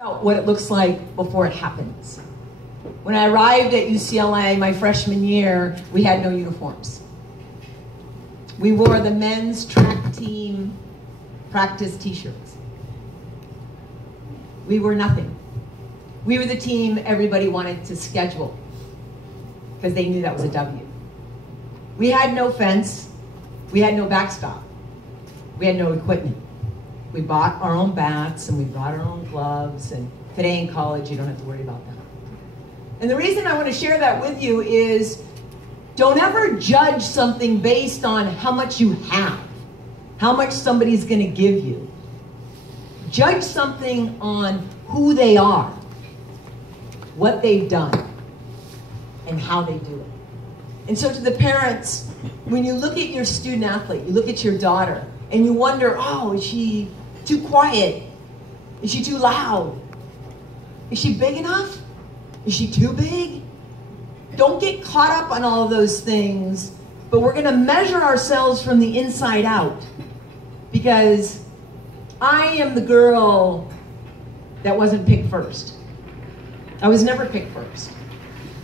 What it looks like before it happens. When I arrived at UCLA my freshman year, we had no uniforms. We wore the men's track team practice t-shirts. We were nothing. We were the team everybody wanted to schedule because they knew that was a W. We had no fence. We had no backstop. We had no equipment. We bought our own bats and we brought our own gloves, and today in college you don't have to worry about that. And the reason I want to share that with you is don't ever judge something based on how much you have, how much somebody's going to give you. Judge something on who they are, what they've done, and how they do it. And so to the parents, when you look at your student athlete, you look at your daughter, and you wonder, oh, is she too quiet? Is she too loud? Is she big enough? Is she too big? Don't get caught up on all of those things, but we're going to measure ourselves from the inside out, because I am the girl that wasn't picked first. I was never picked first.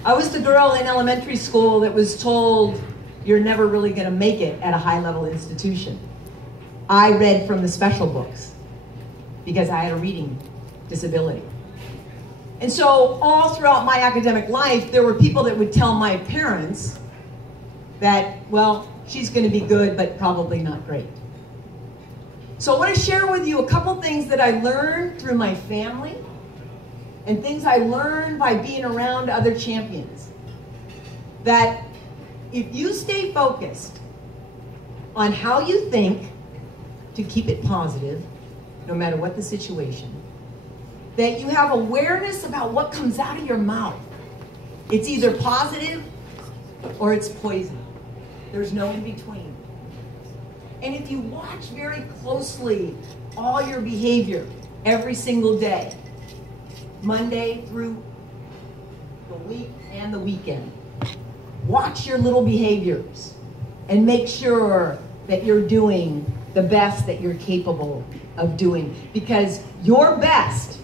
I was the girl in elementary school that was told, you're never really going to make it at a high-level institution. I read from the special books because I had a reading disability. And so all throughout my academic life, there were people that would tell my parents that, well, she's going to be good, but probably not great. So I want to share with you a couple things that I learned through my family and things I learned by being around other champions. That if you stay focused on how you think, to keep it positive, no matter what the situation, that you have awareness about what comes out of your mouth. It's either positive or it's poison. There's no in between. And if you watch very closely all your behavior every single day, Monday through the week and the weekend, watch your little behaviors and make sure that you're doing the best that you're capable of doing, because your best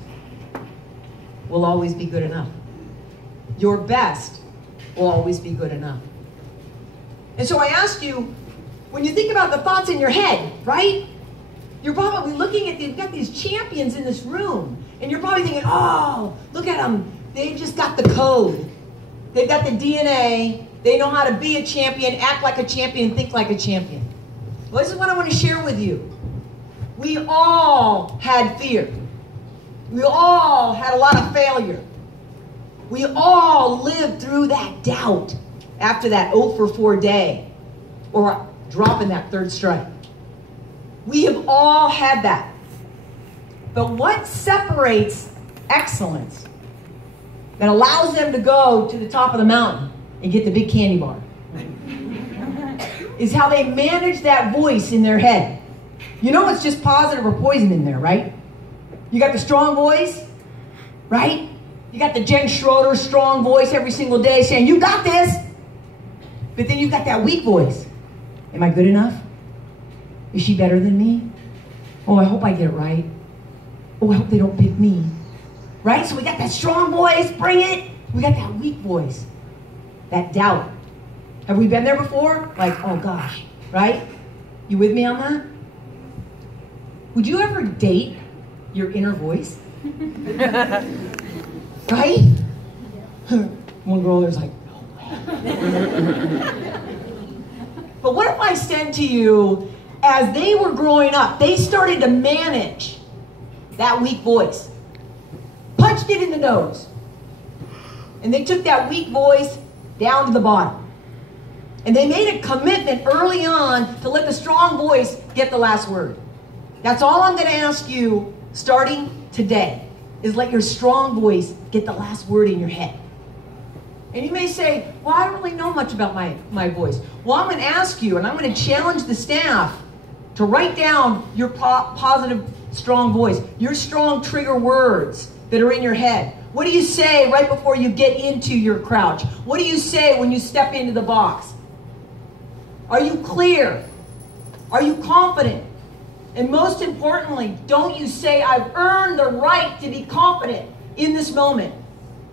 will always be good enough. Your best will always be good enough. And so I asked you, when you think about the thoughts in your head, right? You're probably looking at, you've got these champions in this room, and you're probably thinking, oh, look at them. They've just got the code. They've got the DNA. They know how to be a champion, act like a champion, think like a champion. Well, this is what I want to share with you. We all had fear. We all had a lot of failure. We all lived through that doubt after that 0 for 4 day or dropping that third strike. We have all had that. But what separates excellence that allows them to go to the top of the mountain and get the big candy bar is how they manage that voice in their head. You know it's just positive or poison in there, right? You got the strong voice, right? You got the Jen Schroeder strong voice every single day saying, you got this. But then you've got that weak voice. Am I good enough? Is she better than me? Oh, I hope I get it right. Oh, I hope they don't pick me. Right? So we got that strong voice, bring it. We got that weak voice, that doubt. Have we been there before? Like, oh gosh, right? You with me on that? Would you ever date your inner voice? Right? One girl there's like, no way. But what if I said to you, as they were growing up, they started to manage that weak voice. Punched it in the nose. And they took that weak voice down to the bottom. And they made a commitment early on to let the strong voice get the last word. That's all I'm going to ask you starting today, is let your strong voice get the last word in your head. And you may say, well, I don't really know much about my voice. Well, I'm going to ask you, and I'm going to challenge the staff to write down your positive, strong voice, your strong trigger words that are in your head. What do you say right before you get into your crouch? What do you say when you step into the box? Are you clear? Are you confident? And most importantly, don't you say, I've earned the right to be confident in this moment.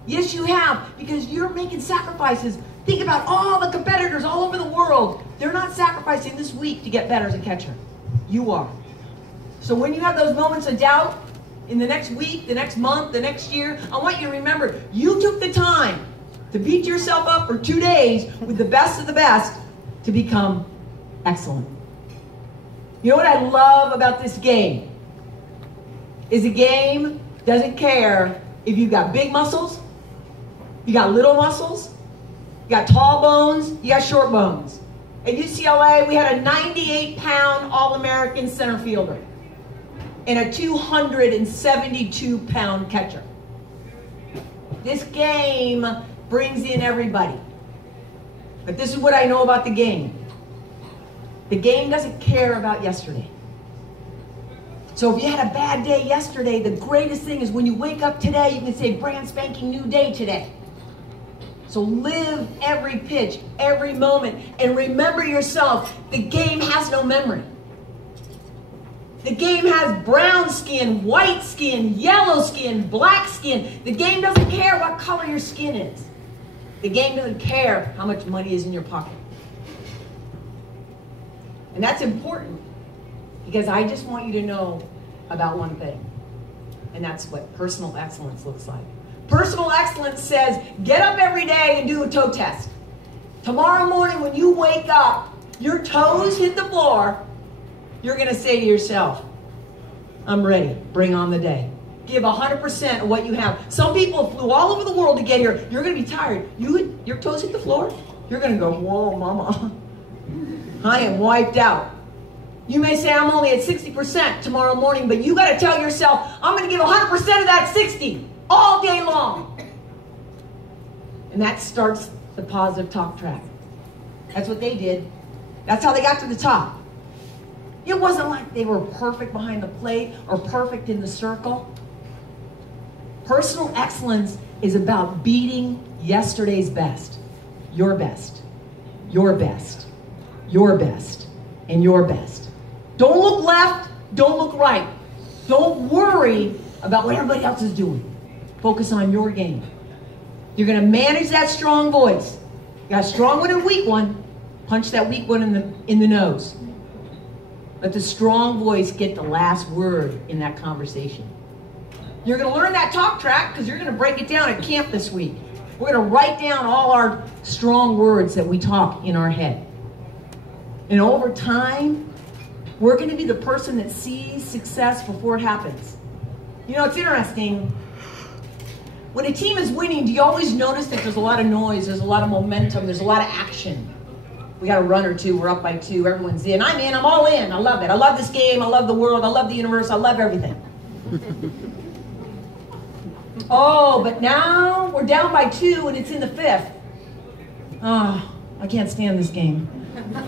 Yes, you have, because you're making sacrifices. Think about all the competitors all over the world. They're not sacrificing this week to get better as a catcher. You are. So when you have those moments of doubt in the next week, the next month, the next year, I want you to remember, you took the time to beat yourself up for 2 days with the best of the best to become excellent. You know what I love about this game? Is the game doesn't care if you've got big muscles, you got little muscles, you got tall bones, you got short bones. At UCLA, we had a 98-pound All-American center fielder and a 272-pound catcher. This game brings in everybody. But this is what I know about the game. The game doesn't care about yesterday. So if you had a bad day yesterday, the greatest thing is when you wake up today, you can say, brand spanking new day today. So live every pitch, every moment, and remember yourself, the game has no memory. The game has brown skin, white skin, yellow skin, black skin. The game doesn't care what color your skin is. The game doesn't care how much money is in your pocket. And that's important, because I just want you to know about one thing, and that's what personal excellence looks like. Personal excellence says, get up every day and do a toe test. Tomorrow morning when you wake up, your toes hit the floor, you're going to say to yourself, I'm ready, bring on the day. Give 100% of what you have. Some people flew all over the world to get here. You're going to be tired. Your toes hit the floor, you're going to go, whoa, mama. I am wiped out. You may say, I'm only at 60% tomorrow morning, but you got to tell yourself, I'm going to give 100% of that 60 all day long. And that starts the positive talk track. That's what they did. That's how they got to the top. It wasn't like they were perfect behind the plate or perfect in the circle. Personal excellence is about beating yesterday's best. Your best. Your best. Your best. And your best. Don't look left. Don't look right. Don't worry about what everybody else is doing. Focus on your game. You're going to manage that strong voice. You got a strong one and a weak one. Punch that weak one in the nose. Let the strong voice get the last word in that conversation. You're going to learn that talk track because you're going to break it down at camp this week. We're going to write down all our strong words that we talk in our head. And over time, we're going to be the person that sees success before it happens. You know, it's interesting. When a team is winning, do you always notice that there's a lot of noise, there's a lot of momentum, there's a lot of action? We got a run or two, we're up by 2, everyone's in. I'm in, I'm all in, I love it. I love this game, I love the world, I love the universe, I love everything. Oh, but now we're down by 2 and it's in the 5th. Oh, I can't stand this game.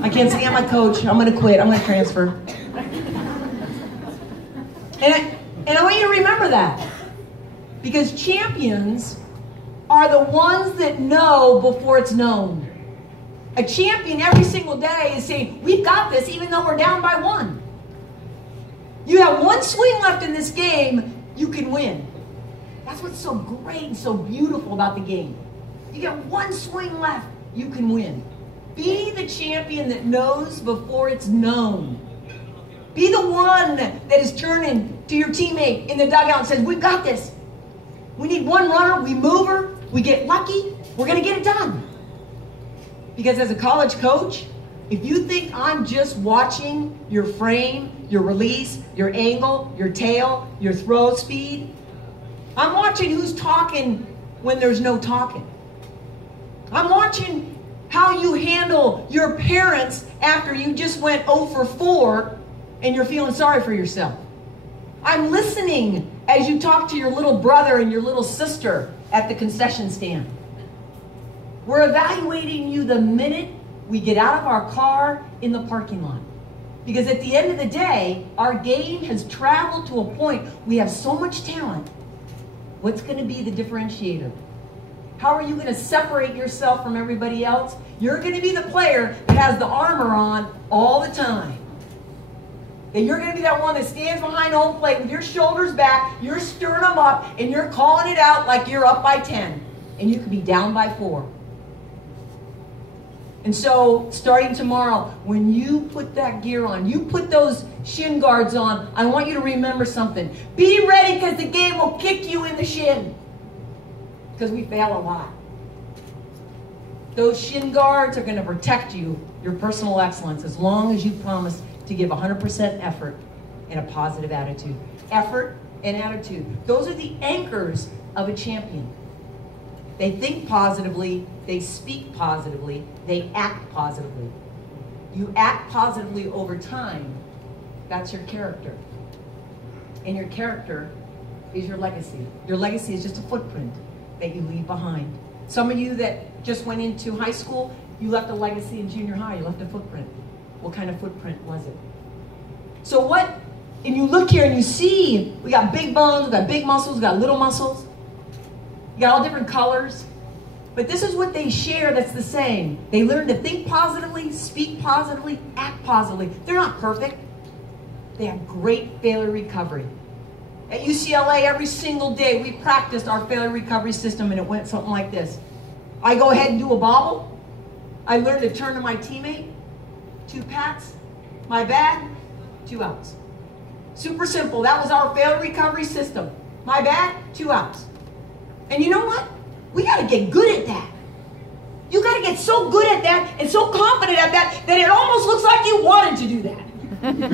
I can't stand my coach, I'm gonna quit, I'm gonna transfer. And I want you to remember that. Because champions are the ones that know before it's known. A champion every single day is saying, we've got this even though we're down by 1. You have 1 swing left in this game, you can win. That's what's so great and so beautiful about the game. You get 1 swing left, you can win. Be the champion that knows before it's known. Be the one that is turning to your teammate in the dugout and says, we've got this. We need 1 runner, we move her, we get lucky, we're going to get it done. Because as a college coach, if you think I'm just watching your frame, your release, your angle, your tail, your throw speed, I'm watching who's talking when there's no talking. I'm watching how you handle your parents after you just went 0 for 4 and you're feeling sorry for yourself. I'm listening as you talk to your little brother and your little sister at the concession stand. We're evaluating you the minute we get out of our car in the parking lot. Because at the end of the day, our game has traveled to a point, we have so much talent. What's going to be the differentiator? How are you going to separate yourself from everybody else? You're going to be the player that has the armor on all the time. That you're going to be that one that stands behind home plate with your shoulders back, you're stirring them up, and you're calling it out like you're up by 10. And you could be down by 4. And so, starting tomorrow, when you put that gear on, you put those shin guards on, I want you to remember something. Be ready, because the game will kick you in the shin. Because we fail a lot. Those shin guards are going to protect you, your personal excellence, as long as you promise to give 100% effort and a positive attitude. Effort and attitude. Those are the anchors of a champion. They think positively, they speak positively, they act positively. You act positively over time, that's your character. And your character is your legacy. Your legacy is just a footprint that you leave behind. Some of you that just went into high school, you left a legacy in junior high, you left a footprint. What kind of footprint was it? So what, and you look here and you see, we got big bones, we got big muscles, we got little muscles. You got all different colors. But this is what they share that's the same. They learn to think positively, speak positively, act positively. They're not perfect. They have great failure recovery. At UCLA, every single day, we practiced our failure recovery system, and it went something like this. I go ahead and do a bobble. I learn to turn to my teammate. 2 pats. My bad. 2 outs. Super simple. That was our failure recovery system. My bad. 2 outs. And you know what? We got to get good at that. You got to get so good at that and so confident at that that it almost looks like you wanted to do that. And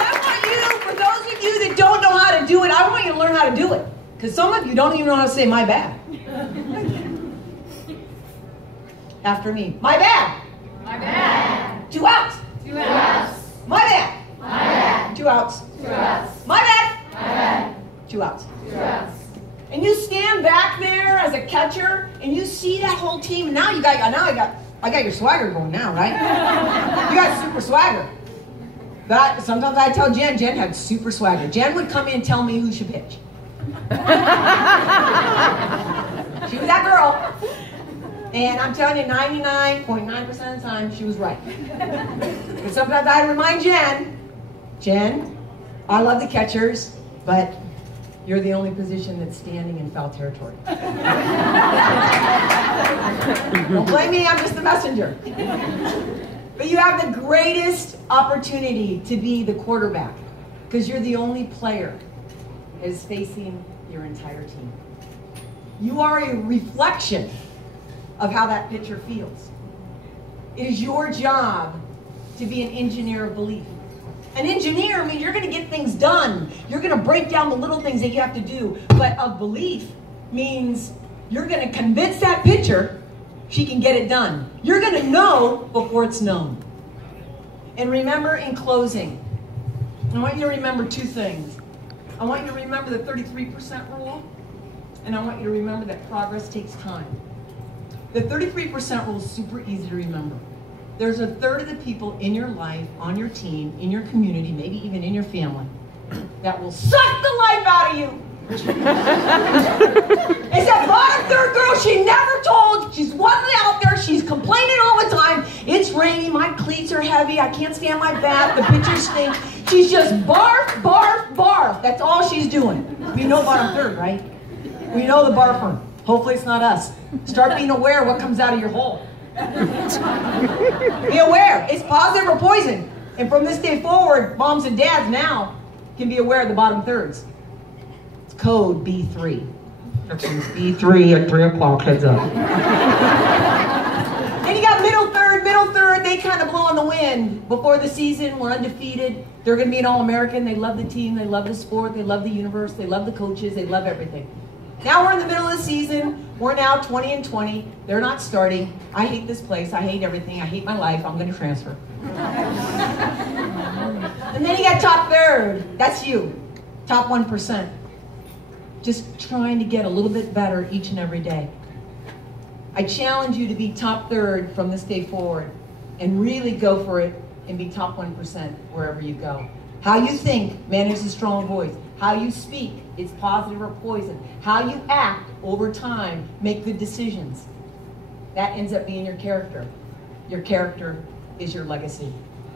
I want you, for those of you that don't know how to do it, I want you to learn how to do it. Because some of you don't even know how to say my bad. After me. My bad. My bad. 2 outs. 2 outs. My bad. My bad. 2 outs. 2 outs. My bad. My bad. 2 outs. 2 outs. And you stand back there as a catcher, and you see that whole team. Now you got, I got your swagger going now, right? You got super swagger. But sometimes I tell Jen had super swagger. Jen would come in and tell me who should pitch. She was that girl. And I'm telling you, 99.9% of the time, she was right. But sometimes I remind Jen, I love the catchers, but you're the only position that's standing in foul territory. Don't blame me, I'm just the messenger. But you have the greatest opportunity to be the quarterback, because you're the only player that is facing your entire team. You are a reflection of how that pitcher feels. It is your job to be an engineer of belief. An engineer means you're going to get things done. You're going to break down the little things that you have to do. But of belief means you're going to convince that pitcher she can get it done. You're going to know before it's known. And remember, in closing, I want you to remember 2 things. I want you to remember the 33% rule, and I want you to remember that progress takes time. The 33% rule is super easy to remember. There's 1/3 of the people in your life, on your team, in your community, maybe even in your family, that will suck the life out of you. It's that bottom 1/3 girl she never told. She's one out there. She's complaining all the time. It's rainy. My cleats are heavy. I can't stand my bat. The pitchers stink. She's just barf, barf, barf. That's all she's doing. We know bottom 1/3, right? We know the barfer. Hopefully it's not us. Start being aware of what comes out of your hole. Be aware. It's positive or poison. And from this day forward, moms and dads now can be aware of the bottom 1/3s. It's code B3. B3 at 3 o'clock, heads up. And you got middle third, they kind of blow on the wind. Before the season, we're undefeated. They're going to be an All-American. They love the team. They love the sport. They love the universe. They love the coaches. They love everything. Now we're in the middle of the season. We're now 20-20. They're not starting. I hate this place. I hate everything. I hate my life. I'm going to transfer. And then you got top 1/3. That's you. Top 1%. Just trying to get a little bit better each and every day. I challenge you to be top 1/3 from this day forward and really go for it and be top 1% wherever you go. How you think, manage the strong voice. How you speak, it's positive or poison. How you act over time, make good decisions. That ends up being your character. Your character is your legacy.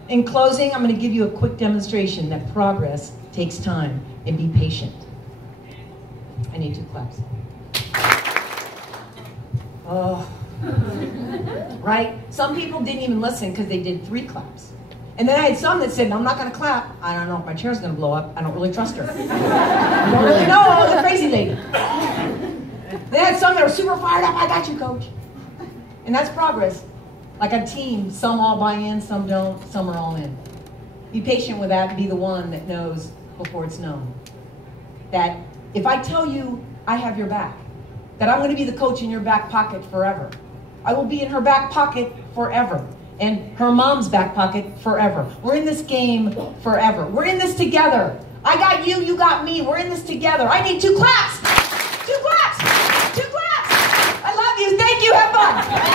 In closing, I'm going to give you a quick demonstration that progress takes time, and be patient. I need 2 claps. Oh. Right? Some people didn't even listen because they did 3 claps. And then I had some that said, I'm not going to clap. I don't know if my chair's going to blow up. I don't really trust her. I don't really know, the crazy lady. They had some that were super fired up. I got you, coach. And that's progress. Like a team, some all buy in, some don't, some are all in. Be patient with that and be the one that knows before it's known. That if I tell you I have your back, that I'm going to be the coach in your back pocket forever. I will be in her back pocket forever. And her mom's back pocket forever. We're in this game forever. We're in this together. I got you, you got me. We're in this together. I need 2 claps. 2 claps. 2 claps. I love you. Thank you. Have fun.